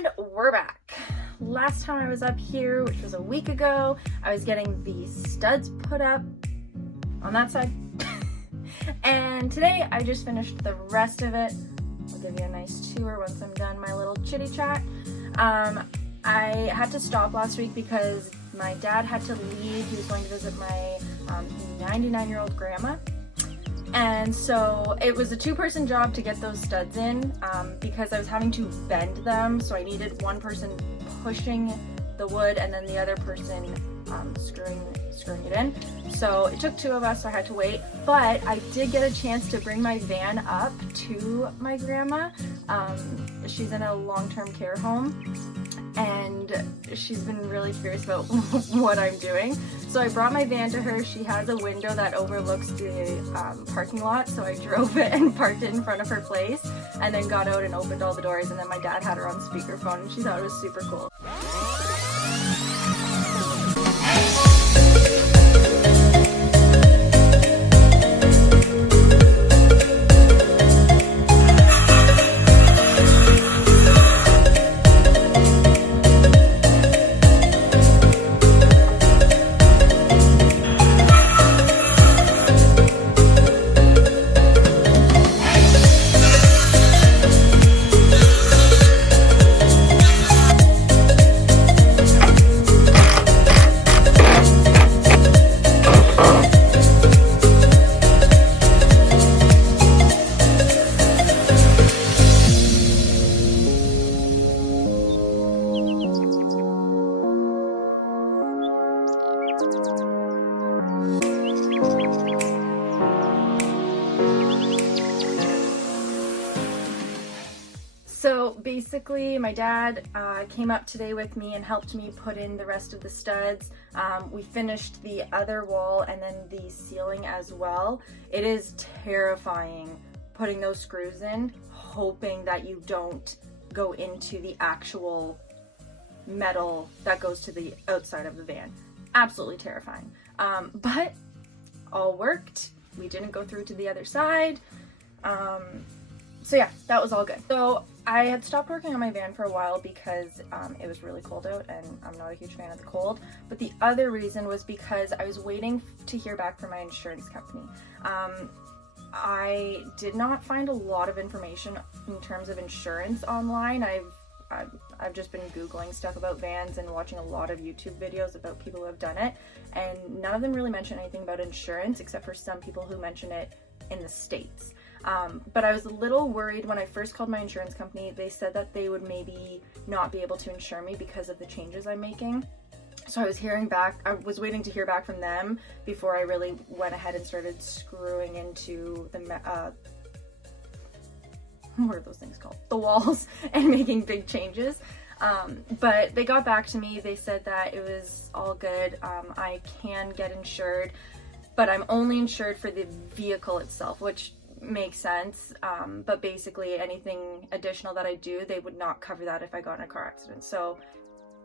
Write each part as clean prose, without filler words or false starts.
And we're back. Last time I was up here, which was a week ago, I was getting the studs put up on that side. And today I just finished the rest of it. I'll give you a nice tour once I'm done my little chitty chat. I had to stop last week because my dad had to leave. He was going to visit my 99-year-old grandma. And so it was a two-person job to get those studs in because I was having to bend them. So I needed one person pushing the wood and then the other person screwing it in. So it took two of us, so I had to wait. But I did get a chance to bring my van up to my grandma. She's in a long-term care home, and she's been really curious about what I'm doing. So I brought my van to her. She has a window that overlooks the parking lot, so I drove it and parked it in front of her place, and then got out and opened all the doors, and then my dad had her on speakerphone, and she thought it was super cool. So basically my dad came up today with me and helped me put in the rest of the studs. We finished the other wall and then the ceiling as well. It is terrifying putting those screws in, hoping that you don't go into the actual metal that goes to the outside of the van. Absolutely terrifying. But all worked. We didn't go through to the other side. So yeah, that was all good. So I had stopped working on my van for a while because it was really cold out and I'm not a huge fan of the cold. But the other reason was because I was waiting to hear back from my insurance company. I did not find a lot of information in terms of insurance online. I've just been Googling stuff about vans and watching a lot of YouTube videos about people who have done it. And none of them really mention anything about insurance except for some people who mention it in the States. But I was a little worried when I first called my insurance company. They said that they would maybe not be able to insure me because of the changes I'm making. So I was waiting to hear back from them before I really went ahead and started screwing into the, what are those things called? The walls and making big changes. But they got back to me. They said that it was all good. I can get insured, but I'm only insured for the vehicle itself, which makes sense, but basically anything additional that I do, they would not cover that if I got in a car accident. So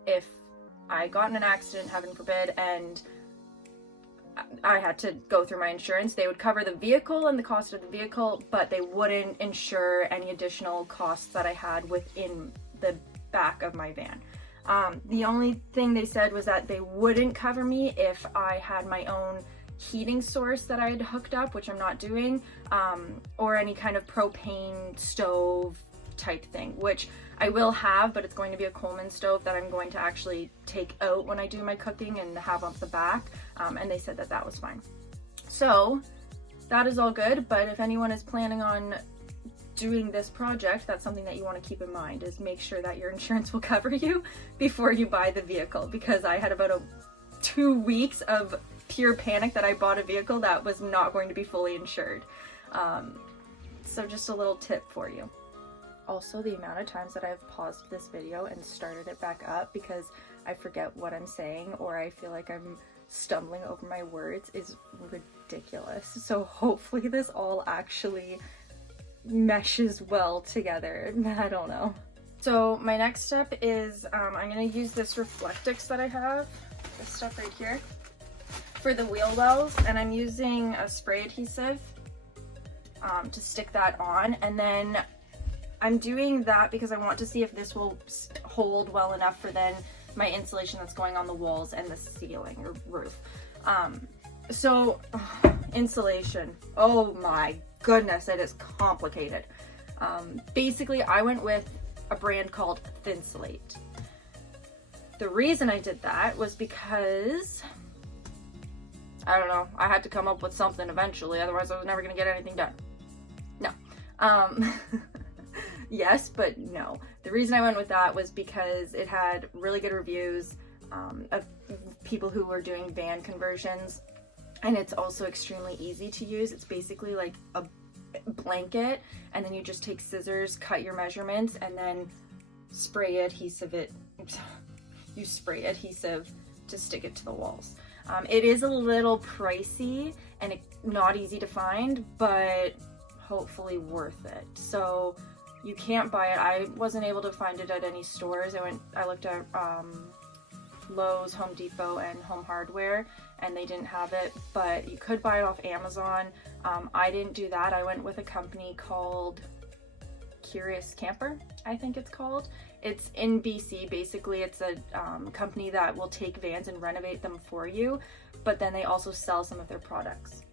if I got in an accident, heaven forbid, and I had to go through my insurance, they would cover the vehicle and the cost of the vehicle, but they wouldn't insure any additional costs that I had within the back of my van. The only thing they said was that they wouldn't cover me if I had my own heating source that I had hooked up, which I'm not doing, or any kind of propane stove type thing, which I will have, but it's going to be a Coleman stove that I'm going to actually take out when I do my cooking and have on the back, and they said that that was fine. So that is all good, but if anyone is planning on doing this project, that's something that you want to keep in mind, is make sure that your insurance will cover you before you buy the vehicle, because I had about 2 weeks of pure panic that I bought a vehicle that was not going to be fully insured. So just a little tip for you. Also, the amount of times that I've paused this video and started it back up because I forget what I'm saying or I feel like I'm stumbling over my words is ridiculous. So hopefully this all actually meshes well together. I don't know. So my next step is I'm going to use this Reflectix that I have, this stuff right here, for the wheel wells, and I'm using a spray adhesive to stick that on, and then I'm doing that because I want to see if this will hold well enough for then my insulation that's going on the walls and the ceiling or roof. So insulation, oh my goodness, it is complicated. Basically I went with a brand called Thinsulate. The reason I did that was because, I don't know, I had to come up with something eventually, otherwise I was never gonna get anything done. No. Yes, but no. The reason I went with that was because it had really good reviews of people who were doing van conversions, and it's also extremely easy to use. It's basically like a blanket, and then you just take scissors, cut your measurements, and then spray adhesive to stick it to the walls. It is a little pricey and not easy to find, but hopefully worth it. So you can't buy it. I wasn't able to find it at any stores. I looked at Lowe's, Home Depot, and Home Hardware, and they didn't have it, but you could buy it off Amazon. I didn't do that. I went with a company called Curious Camper, I think it's called. It's in BC. Basically, it's a company that will take vans and renovate them for you, but then they also sell some of their products.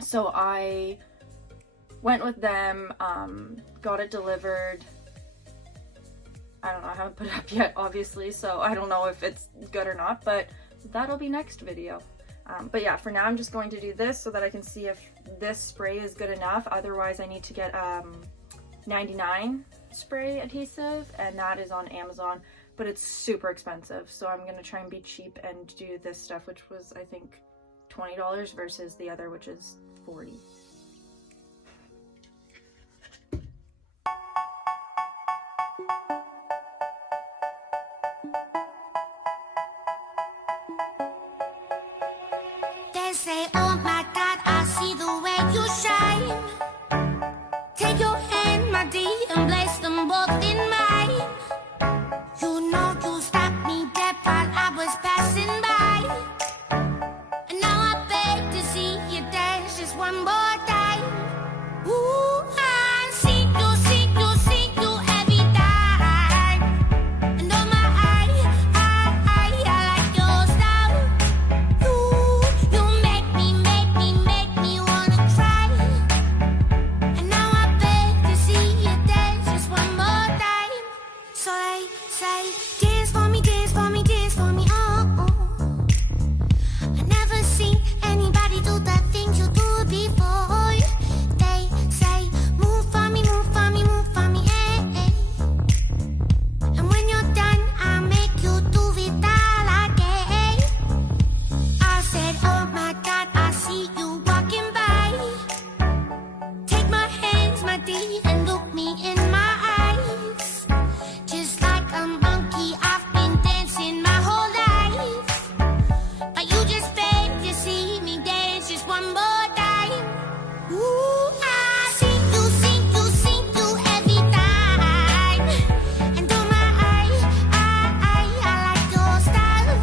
So I went with them, got it delivered. I don't know, I haven't put it up yet, obviously, so I don't know if it's good or not, but that'll be next video. But yeah, for now I'm just going to do this so that I can see if this spray is good enough. Otherwise I need to get 99 spray adhesive, and that is on Amazon, but it's super expensive, so I'm gonna try and be cheap and do this stuff, which was I think $20 versus the other, which is $40. They say, oh my God, I see the way you shine. Take your hand, my dear, and place them both in mine. You know you stopped me dead while I was passing by, and now I beg to see you dance just one more time. Ooh, I see you every time. And oh my, I like your style. You make me wanna cry. And now I beg to see you dance just one more time. So they say, dance for me, dance for me, dance for me, oh, oh. I never seen anybody do the things you do before. They say, move for me, move for me, move for me, eh, eh. And when you're done, I'll make you do it all again. I said, oh my God, I see you walking by. Take my hands, my dear, and look me in my eyes. Just like a monkey, I've been dancing my whole life. But you just beg to see me dance just one more time. Ooh, I see you every time. And oh my, I like your style.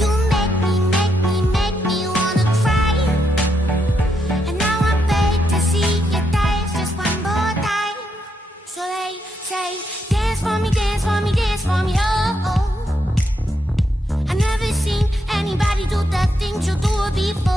You make me wanna cry. And now I beg to see you dance just one more time. So they say, dance for me, dance for me, dance for me, oh, oh. I never seen anybody do the things you do before.